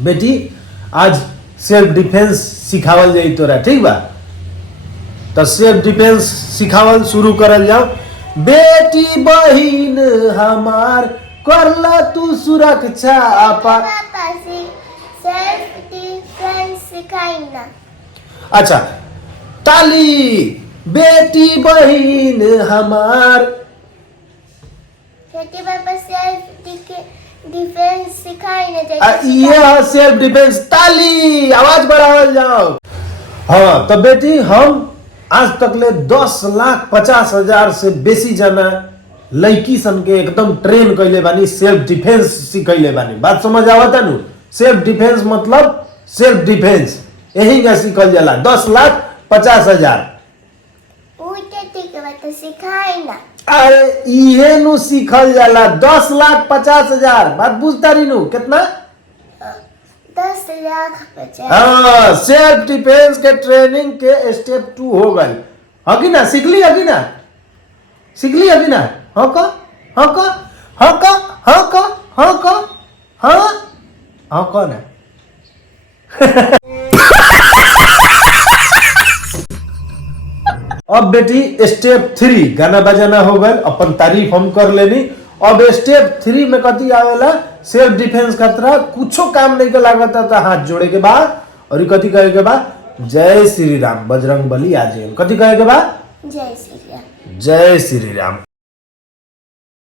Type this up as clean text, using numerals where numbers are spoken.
बेटी आज self defence सिखावल जाई तोरा, ठीक बा? तो सेल्फ डिफेंस सिखावल शुरू करल जाओ। बेटी बहिन हमार करला तू सुरक्षा आपा। पापा से सेल्फ डिफेंस सिखाइना। अच्छा, ताली। बेटी बहिन हमार। छोटे पापा सेल्फ डिफेंस सिखाइना। ये सेल्फ डिफेंस। ताली, आवाज बढ़ावल जाओ। हाँ तो बेटी हम आज तक ले 10,50,000 से बेसी जना लड़की सन के एकदम ट्रेन कैले बानी, सेल्फ डिफेंस सिखैले बानी। बात समझ आवता नु? सेल्फ डिफेंस मतलब सेल्फ डिफेंस यही का सिखल जाला। 10,50,000। ठीक है, तो सिखाइना। अरे इहे नु सिखल जाला। 10,50,000। बात बुझता रही नु कितना? 10,50,000। हाँ, सेल्फ डिफेंस के ट्रेनिंग के स्टेप 2 हो गए। हकी ना सीखली? हकी ना सीखली? हकी ना? हाँ का हाँ का हाँ का हाँ का हाँ का हाँ हाँ का ना। अब बेटी स्टेप 3 गाना बजाना हो गए, अपन तारीफ हम कर लेनी। अब स्टेप 3 में कथी आवेला? सेल्फ डिफेंस खतरा कुछो काम नहीं के लागता था हाथ जोड़े के बाद और कथी कहे के बाद? जय श्री राम बजरंग बली आज। कथी कहे के बाद? जय श्री राम। जय श्री राम।